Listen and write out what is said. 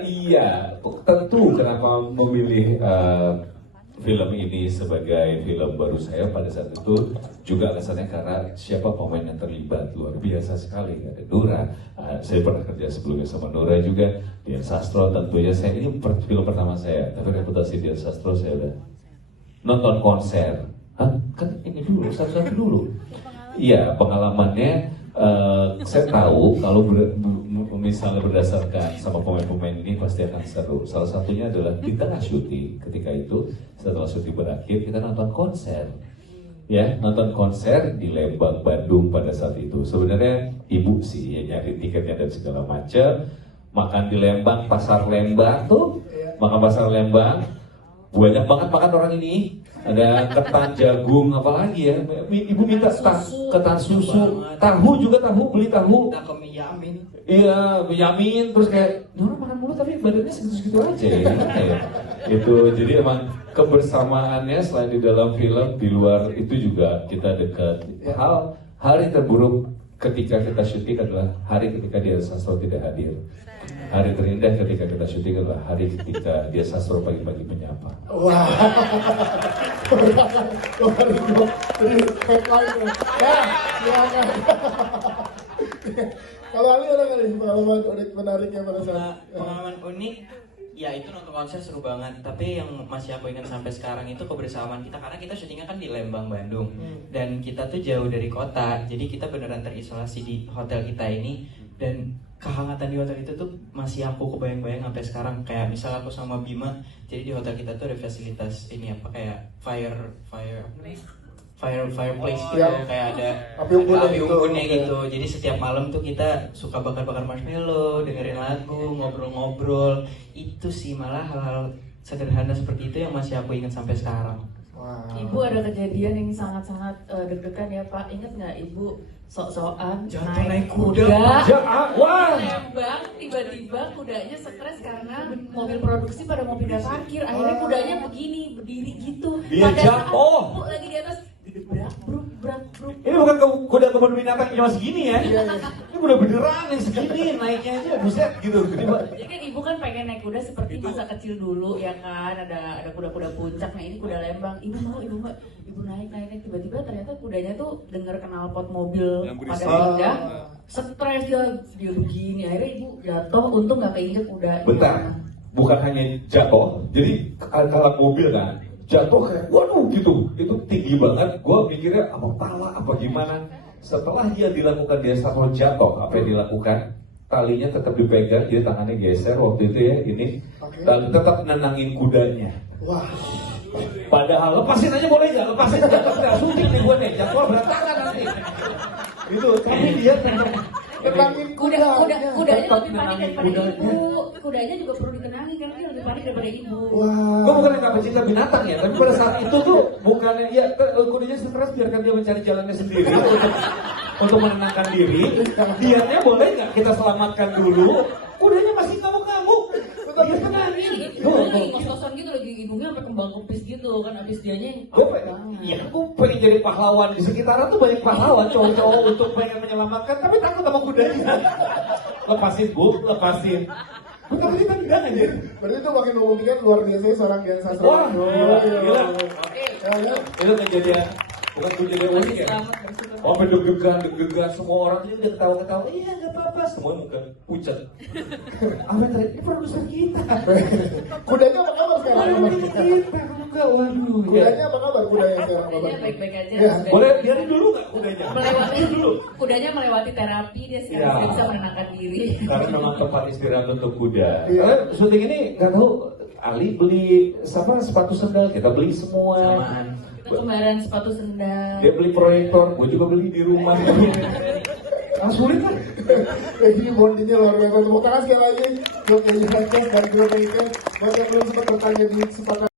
Iya, tentu kenapa memilih film ini sebagai film baru saya pada saat itu juga alasannya karena siapa pemain yang terlibat luar biasa sekali. Ada Nura, saya pernah kerja sebelumnya sama Nura juga, Dian Sastro tentunya. Saya ini film pertama saya, tapi reputasi Dian Sastro saya udah nonton konser. Hah? Kan ini dulu, satu-satu dulu. Iya, pengalamannya saya tahu kalau misalnya berdasarkan sama pemain-pemain ini pasti akan seru. Salah satunya adalah di tengah syuting, ketika itu setelah syuting berakhir kita nonton konser. Ya, nonton konser di Lembang, Bandung pada saat itu. Sebenarnya ibu sih yang nyari tiketnya dan segala macam. Makan di Lembang, pasar Lembang tuh, makan pasar Lembang. Banyak banget makan orang ini. Ada ketan jagung, apalagi ya. Ibu minta ketan susu, tahu juga tahu, beli tahu. Kita ke Miyamin. Iya, Benyamin, terus kayak Nora makan mulu tapi badannya segitu-segitu aja ya. Itu jadi emang kebersamaannya selain di dalam film, di luar itu juga kita dekat. Hari terburuk ketika kita syuting adalah hari ketika Dian Sastro tidak hadir. Hari terindah ketika kita syuting adalah hari ketika Dian Sastro pagi-pagi menyapa. Wah, kalau Ali ada kali pengalaman unik menariknya pada saat pengalaman unik, ya itu nonton konser seru banget. Tapi yang masih aku ingat sampai sekarang itu kebersamaan kita, karena kita syutingnya kan di Lembang, Bandung, dan kita tuh jauh dari kota, jadi kita beneran terisolasi di hotel kita ini. Dan kehangatan di hotel itu tuh masih aku kebayang-bayang sampai sekarang. Kayak misal aku sama Bima, jadi di hotel kita tuh ada fasilitas ini apa kayak fireplace gitu, kayak ada api unggunnya gitu. Jadi setiap malam tuh kita suka bakar-bakar marshmallow, dengerin lagu, ngobrol-ngobrol. Itu sih malah hal-hal sederhana seperti itu yang masih aku ingat sampai sekarang. Wow. Ibu ada kejadian yang sangat-sangat deg-degan ya Pak. Ingat nggak Ibu sok-sokan naik kuda? Wah. Lembang, tiba-tiba kudanya stres karena mobil produksi pada mau pindah parkir. Akhirnya kudanya begini, berdiri gitu. Dia jatuh. Ibu lagi di atas, brak. Ini bukan kuda kebun binatang cuma segini ya. Ini udah beneran yang segini naiknya aja buset gitu. Jadi kan Ibu kan pengen naik kuda seperti masa kecil dulu ya kan, ada kuda-kuda puncak. Nah ini kuda Lembang. Ibu naik tiba-tiba ternyata kudanya tuh denger knalpot mobil pada pindah. Stres dia begini, akhirnya Ibu jatuh, untung nggak keinjek kuda. Bentar, bukan hanya jatuh, jadi kalau mobil kan jatuh kayak waduh gitu, itu tinggi banget. Gue mikirnya apa pala apa gimana. Setelah dia dilakukan dia satu jatuh, apa yang dilakukan? Talinya tetap dipegang, jadi tangannya geser waktu itu ya ini, dan tetap nenangin kudanya. Wah. Padahal lepasin aja boleh nggak? Lepasin nggak syuting nih gue nih, jatuh berantakan nanti. Itu tapi dia tetap Tenangin Kudanya tetap lebih panik nenangin daripada kudanya. Ibu. Kudanya juga perlu ditenangin karena dia lebih panik daripada Ibu. Wah. Gue bukan nggak pecinta binatang ya, tapi pada saat itu tuh bukannya ya kudanya stres biarkan dia mencari jalannya sendiri untuk menenangkan diri. Dianya boleh nggak kita selamatkan dulu? Kudanya masih ngamuk-ngamuk. Dia tenangin. Ibu lagi ngos-ngosan gitu, lagi hidungnya sampai kembang kepis gitu kan, habis dianya Gue pengen jadi pahlawan di sekitaran tuh banyak pahlawan cowok-cowok untuk pengen menyelamatkan, tapi takut sama kudanya. Lepasin Bu, lepasin. Tapi kita bilang aja. Berarti itu makin membuktikan luar biasa seorang Dian Sastro. Wah, gila. Ya, Itu kejadian, bukan kejadian unik ya. Oh, deg-degan semua orang tuh udah ketawa-ketawa. Iya, nggak apa-apa. Semua muka pucat. Apa tadi? Ini produser kita. Kudanya apa kabar sekarang? Kita, enggak, waduh. Kudanya apa kabar? Kudanya sekarang kabar? Kudanya baik-baik aja. Ya. Boleh biarin dulu nggak kudanya? Kudanya melewati terapi, dia sekarang sudah bisa menenangkan diri. Karena memang tempat istirahat untuk kuda. Karena syuting ini nggak tahu, Ali beli sepatu sendal, kita beli semua. Kita kembaran sepatu sendal. Dia beli proyektor, gue juga beli di rumah. Sulit kan? Jadi bondingnya luar biasa. Terima kasih sekali lagi untuk yang dan grup ini. Buat yang belum sempat bertanya di kesempatan